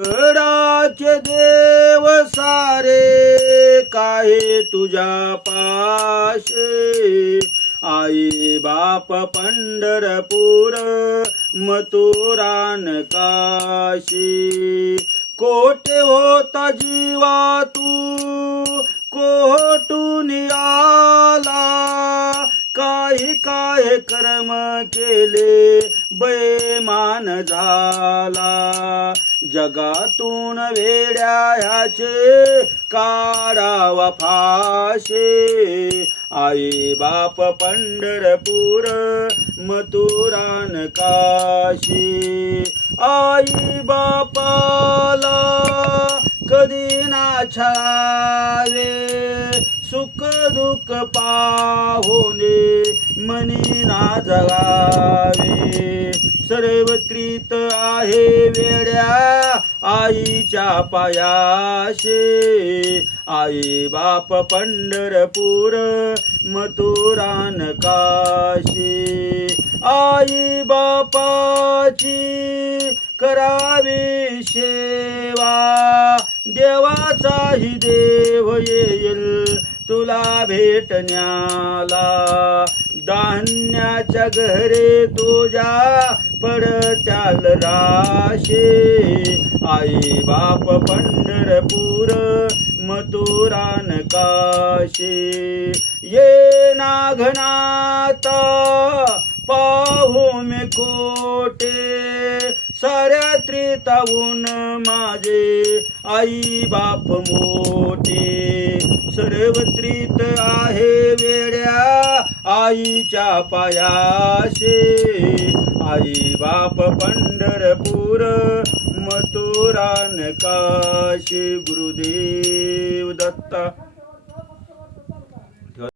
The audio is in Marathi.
गडाचे देव सारे काय तुझ्या पाशे? आई बाप पंढरपूर मथुरान काशी. कोठे होता जीवा तू? कोटून आला? काही काय कर्म केले? बैमान झाला. जगातून वेड्या ह्याचे काढावा फाशे. आई बाप पंढरपूर मथुरान काशी. आई बापाला कधी ना छळावे सुख दुःख पाहुने मनी ना जगावे. सर्वत्रित आहे वेड्या आईच्या पायाशे. आई बाप पंढरपूर मथुरान काशी. आई बापाची करावी सेवा. देवाचाही देव येईल तुला भेटण्याला. धान्याच्या घरे तुझ्या पडत्याल राशे. आई बाप पंढरपूर मथुरान काशी. ये नाघनाता पाहू मी कोटे साऱ्या त्रितावून माझे आई बाप मोठे. सर्वत्रित आहे वेड्या आईच्या पायाशे. आई बाप पंढरपूर मथुरान काशी गुरुदेव दत्ता.